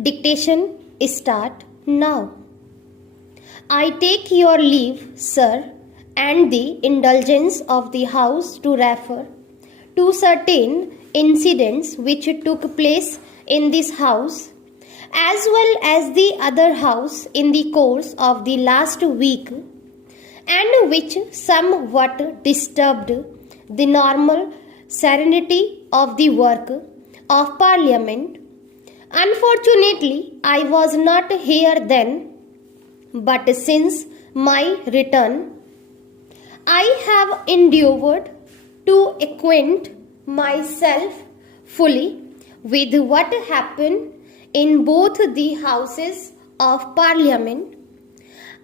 Dictation start now. I take your leave, sir, and the indulgence of the House to refer to certain incidents which took place in this House as well as the other House in the course of the last week, and which somewhat disturbed the normal serenity of the work of Parliament. Unfortunately, I was not here then, but since my return, I have endeavored to acquaint myself fully with what happened in both the Houses of Parliament.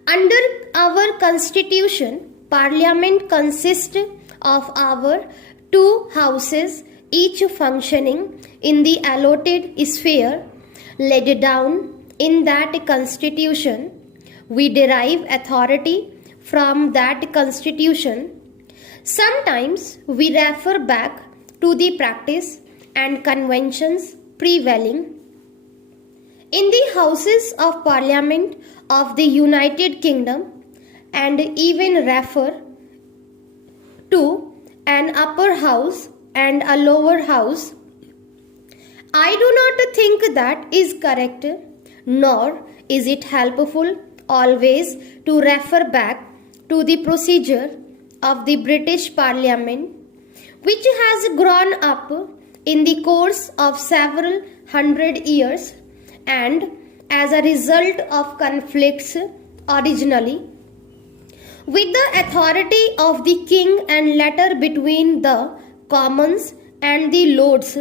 Under our Constitution, Parliament consists of our two houses, each functioning in the allotted sphere laid down in that Constitution. We derive authority from that Constitution. Sometimes we refer back to the practice and conventions prevailing in the Houses of Parliament of the United Kingdom, and even refer to an upper house and a lower house. I do not think that is correct, nor is it helpful always to refer back to the procedure of the British Parliament, which has grown up in the course of several hundred years and as a result of conflicts originally with the authority of the king and later between the commons and the lords.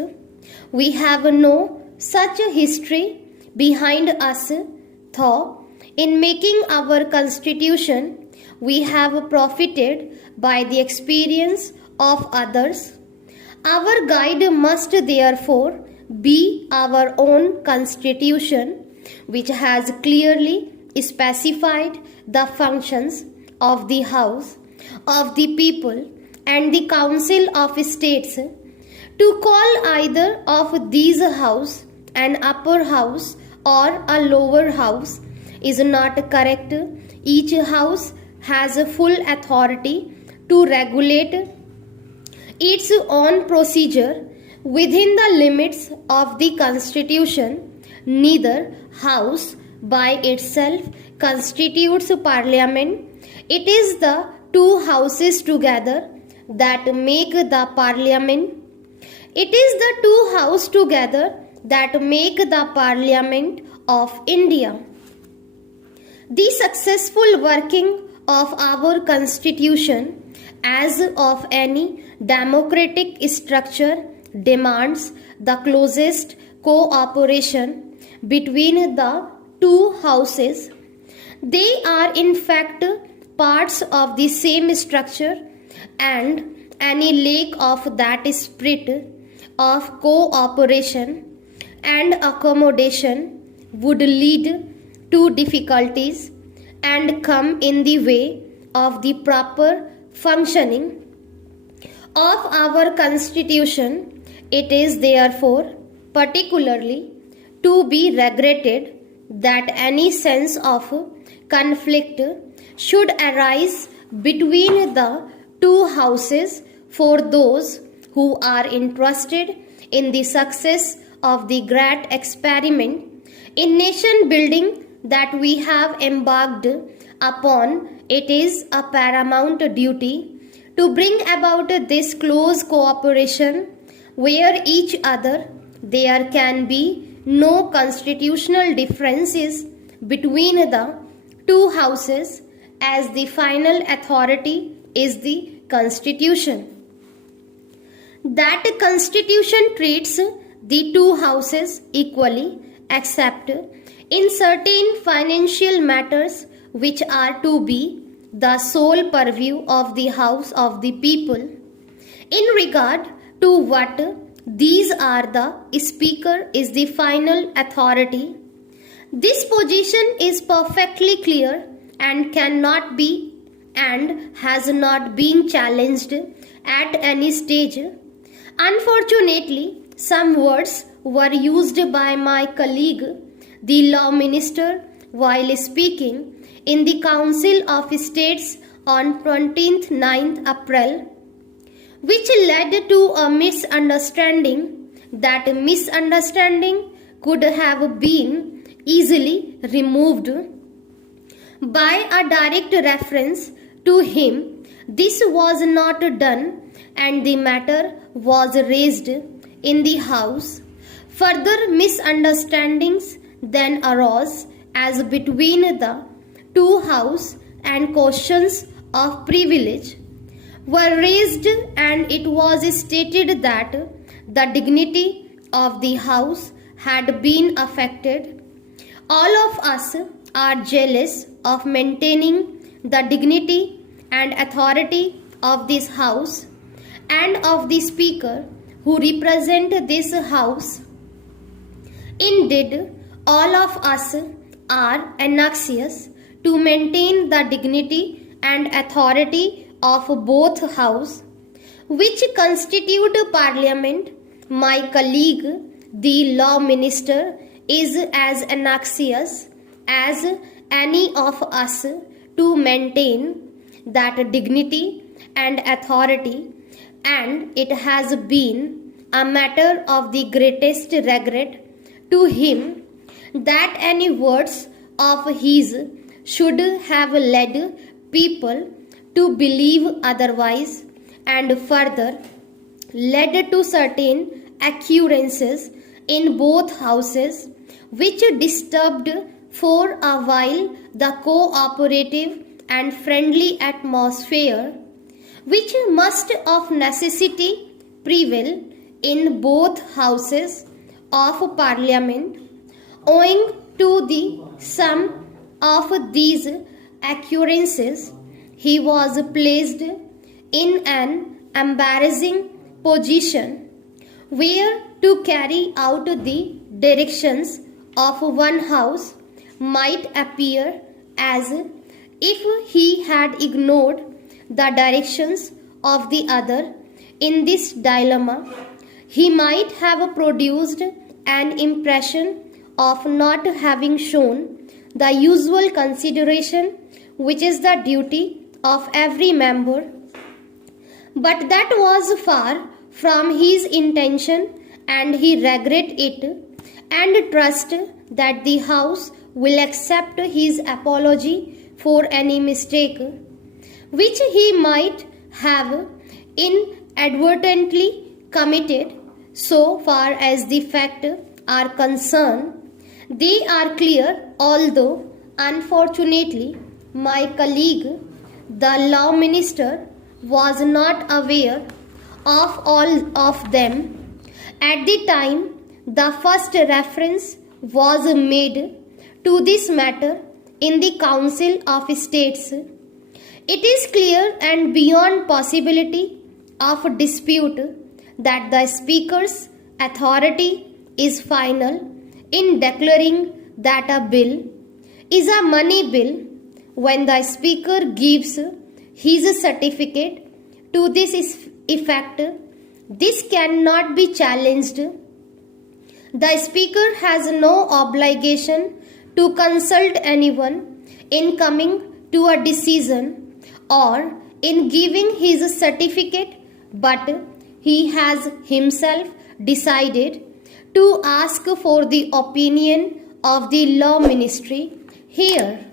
We have no such history behind us, though in making our constitution we have profited by the experience of others. Our guide must therefore be our own constitution, which has clearly specified the functions of the House of the People and the Council of States. To call either of these house an upper house or a lower house is not correct. Each house has a full authority to regulate its own procedure within the limits of the Constitution. Neither house by itself constitutes Parliament. It is the two houses together that make the Parliament. It is the two houses together that make the Parliament of India. The successful working of our Constitution, as of any democratic structure, demands the closest cooperation between the two houses. They are in fact parts of the same structure, and any lack of that spirit of cooperation and accommodation would lead to difficulties and come in the way of the proper functioning of our Constitution. It is therefore particularly to be regretted that any sense of conflict should arise between the two houses for those who are interested in the success of the great experiment in nation building that we have embarked upon. It is a paramount duty to bring about this close cooperation where each other there can be no constitutional differences between the two houses, as the final authority is the Constitution. That Constitution treats the two houses equally, except in certain financial matters which are to be the sole purview of the House of the People. In regard to what these are, the Speaker is the final authority. This position is perfectly clear and cannot be and has not been challenged at any stage. Unfortunately, some words were used by my colleague the law minister, while speaking in the Council of States on 29th April, which led to a misunderstanding. That misunderstanding could have been easily removed by a direct reference to him. This was not done, and the matter was raised in the House. Further misunderstandings then arose as between the two houses, and questions of privilege were raised, and it was stated that the dignity of the house had been affected. All of us are jealous of maintaining the dignity and authority of this house and of the speaker who represent this house. Indeed, all of us are anxious to maintain the dignity and authority of both houses, which constitute Parliament. My colleague, the law minister, is as anxious as any of us to maintain that dignity and authority, and it has been a matter of the greatest regret to him that any words of his should have led people to believe otherwise, and further led to certain occurrences in both houses which disturbed for a while the cooperative and friendly atmosphere which must of necessity prevail in both houses of Parliament. Owing to the sum of these occurrences, he was placed in an embarrassing position where to carry out the directions of one house might appear as if he had ignored the directions of the other. In this dilemma, he might have produced an impression of not having shown the usual consideration which is the duty of every member. But that was far from his intention, and he regret it and trust that the House will accept his apology for any mistake which he might have inadvertently committed. So far as the facts are concerned, they are clear, although unfortunately my colleague, the law minister, was not aware of all of them. At the time the first reference was made to this matter in the Council of States, it is clear and beyond possibility of dispute that the Speaker's authority is final in declaring that a bill is a money bill when the Speaker gives his certificate to this effect. This cannot be challenged. The Speaker has no obligation to consult anyone in coming to a decision or in giving his certificate, but he has himself decided to ask for the opinion of the law ministry. Here